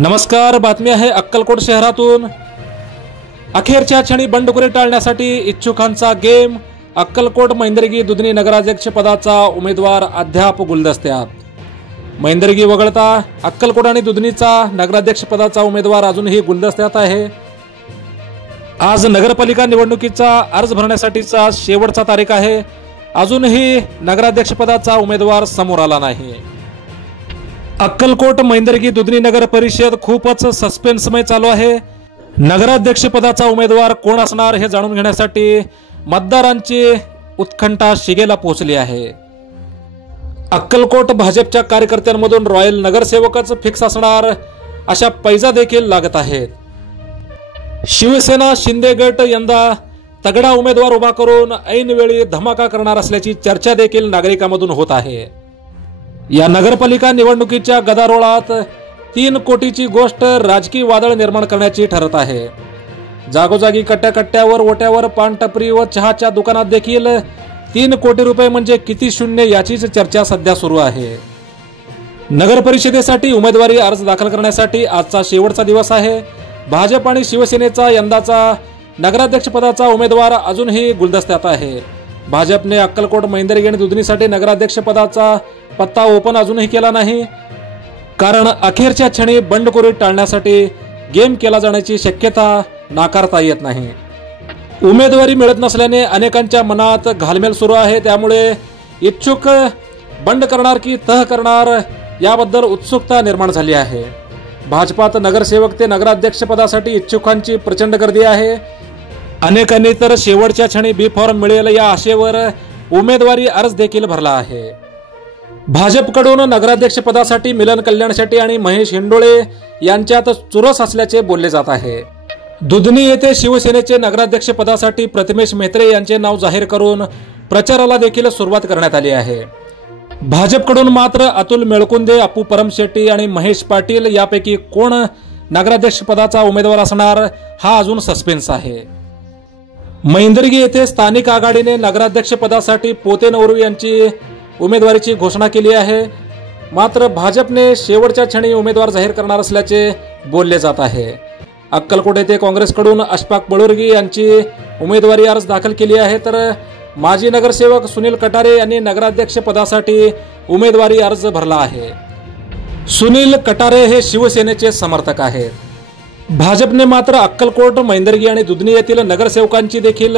नमस्कार, बातमी आहे अक्कलकोट शहरातून। अखेरच्या क्षणी बंडखोरी टाळण्यासाठी इच्छुकांचा गेम। अक्कलकोट मैंदर्गी दुधनी नगराध्यक्ष पदाचा उमेदवार अद्याप गुलदस्त्यात। मैंदर्गी वगळता अक्कलकोट आणि दुधनीचा नगराध्यक्ष पदाचा उमेदवार अजूनही गुलदस्त्यात आहे। आज नगरपालिका निवडणुकीचा अर्ज भरण्यासाठीचा शेवटचा तारीख आहे। अजूनही नगराध्यक्ष पदाचा उमेदवार समोर आला नाही। अक्कलकोट मैंदर्गी दुधनी नगर परिषद खूपच सस्पेन्समय चालू आहे। नगराध्यक्ष पदाचा उमेदवार कोण असणार हे जाणून घेण्यासाठी मतदारांची उत्कंठा शिगेला पोहोचली आहे। अक्कलकोट भाजपच्या कार्यकर्त्यांमधून रॉयल नगरसेवकच फिक्स असणार अशा पैजा देखील लागत आहेत। शिवसेना शिंदे गट यंदा तगडा उमेदवार उभा करून ऐनवेळी धमाका करणार असल्याची चर्चा देखील नागरिकांमधून होत आहे। या नगरपालिका निवडणुकीच्या गदारोळात 3 कोटीची गोष्ट राजकीय वादळ निर्माण करण्याची ठरत आहे। जागोजागी कट्ट्याकट्ट्यावर ओट्यावर पानटपरी व चहाच्या दुकानात देखील 3 कोटी रुपये म्हणजे किती शून्य याचीच चर्चा सध्या सुरू आहे। नगर परिषदेसाठी उमेदवारी अर्ज दाखल करण्यासाठी आजचा शेवटचा दिवस आहे। भाजप आणि शिवसेनेचा यंदाचा नगराध्यक्ष पदाचा उमेदवार अजूनही गुलदस्त्यात आहे। भाजपने अक्कलकोट मैंदर्गी आणि दुधनीसाठी नगराध्यक्ष पदाचा पत्ता ओपन अजूनही केला नाही, कारण अखेरच्या क्षणी बंडखोरी टाळण्यासाठी गेम केला जाण्याची शक्यता नाकारता येत नाही। उमेदवारी मिळत नसल्याने अनेकांच्या मनात घालमेल सुरू आहे। त्यामुळे इच्छुक बंड करणार की तह करणार याबद्दल उत्सुकता निर्माण झाली आहे। भाजपात नगरसेवक ते नगराध्यक्ष पदासाठी इच्छुकांची प्रचंड गर्दी आहे। अनेकांनी तर शेवटच्या क्षणी बी फॉर्म मिळेल या आशेवर उमेदवारी अर्ज देखील भरला आहे। भाजपकडून नगराध्यक्ष पदासाठी मिलन कल्याण शेट्टी आणि महेश हिंडोळे यांच्यात चुरस असल्याचे बोलले जात आहे। दुधनी येथे शिवसेनेचे नगराध्यक्ष पदासाठी प्रतिमेश मेहत्रे यांचे नाव जाहीर करून प्रचाराला देखील सुरुवात करण्यात आली आहे। भाजपकडून मात्र अतुल मेळकुंदे, अपू परमशेट्टी आणि महेश पाटील यापैकी कोण नगराध्यक्ष पदाचा उमेदवार असणार हा अजून सस्पेन्स आहे। मैंदर्गी येथे स्थानिक आघाडीने नगराध्यक्ष पदासाठी पोते नवरू यांची उमेदवारीची घोषणा केली आहे। मात्र भाजपने शेवटच्या क्षणी उमेदवार जाहीर करणार असल्याचे बोलले जात आहे। अक्कलकोट येथे काँग्रेसकडून अशफाक बळुर्गी यांची उमेदवारी अर्ज दाखल केली आहे, तर माजी नगरसेवक सुनील कटारे यांनी नगराध्यक्ष पदासाठी उमेदवारी अर्ज भरला आहे। सुनील कटारे हे शिवसेनेचे समर्थक आहेत। भाजपने मात्र अक्कलकोट मैंदर्गी आणि दुधनी येथील नगरसेवकांची देखील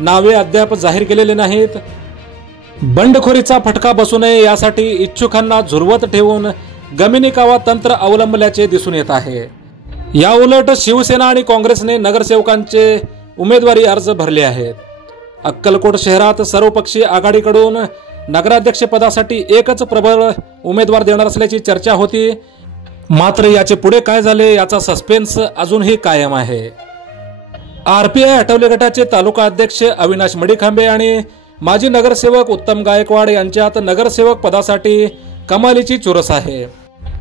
नावे अद्याप जाहीर केलेली नाहीत। बंडखोरीचा फटका बसू नये यासाठी इच्छुकांना झुरवत ठेवून गमिनी कावा तंत्र अवलंबल्याचे दिसून येत आहे। या उलट शिवसेना आणि काँग्रेसने नगरसेवकांचे उमेदवारी अर्ज भरले आहेत। अक्कलकोट शहरात सर्वपक्षीय आघाडीकडून नगराध्यक्ष पदासाठी एकच प्रबळ उमेदवार देणार असल्याची चर्चा होती। मात्र याचे पुढे काय झाले याचा सस्पेन्स अजूनही कायम आहे। आरपीआय आठवले गटाचे तालुका अध्यक्ष अविनाश मडीखांबे आणि माजी नगरसेवक उत्तम गायकवाड यांच्यात नगरसेवक पदासाठी कमालीची चुरस आहे।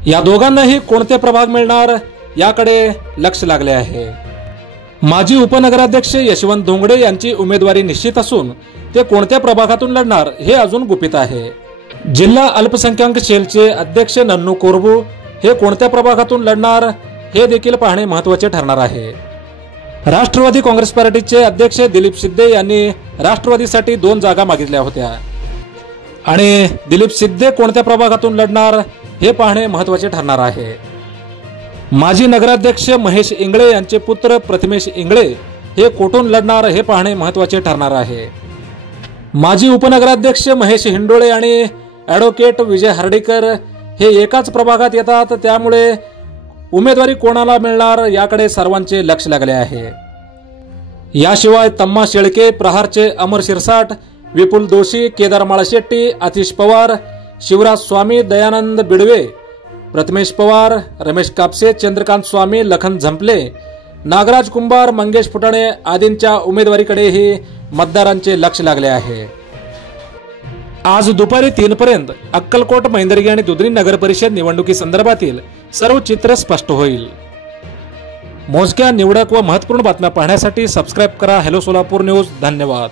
या दोघांनाही कोणते प्रभाग मिळणार याकडे लक्ष लागले आहे। माजी उपनगराध्यक्ष यशवंत धोंगडे यांची उमेदवारी निश्चित असून ते कोणत्या प्रभागातून लढणार हे अजून गुपित आहे। जिल्हा अल्पसंख्याक सेलचे अध्यक्ष नन्नू कोरबू हे कोणत्या प्रभागातून लढणार हे देखील पाहणे महत्त्वाचे ठरणार आहे। राष्ट्रवादी काँग्रेस पार्टीचे अध्यक्ष दिलीप सिद्धे यांनी राष्ट्रवादीसाठी 2 जागा मागितल्या होत्या आणि दिलीप सिद्धे कोणत्या प्रभागातून लढणार हे पाहणे महत्त्वाचे ठरणार आहे। माजी नगराध्यक्ष महेश इंगळे यांचे पुत्र प्रतिमेश इंगळे हे कोठून लढणार हे पाहणे महत्त्वाचे ठरणार आहे। माजी उपनगराध्यक्ष महेश हिंडोळे आणि ॲडव्होकेट विजय हर्डीकर हे एकाच प्रभागात येतात, त्यामुळे उमेदवारी कोणाला मिळणार याकडे सर्वांचे लक्ष लागले आहे। याशिवाय तम्मा शेळके, प्रहारचे अमर शिरसाट, विपुल दोशी, केदार माळशेट्टी, आतिश पवार, शिवराज स्वामी, दयानंद बिडवे, प्रतिमेश पवार, रमेश कापसे, चंद्रकांत स्वामी, लखन झंपले, नागराज कुंभार, मंगेश फुटाणे आदींच्या उमेदवारीकडेही मतदारांचे लक्ष लागले आहे। आज दुपारी 3 पर्यंत अक्कलकोट मैंदर्गी आणि दुधनी नगर परिषद निवडणुकी संदर्भातील सर्व चित्र स्पष्ट होईल। मोजक्या निवडक व महत्त्वपूर्ण बातम्या पाहण्यासाठी सबस्क्राइब करा हेलो सोलापूर न्यूज। धन्यवाद।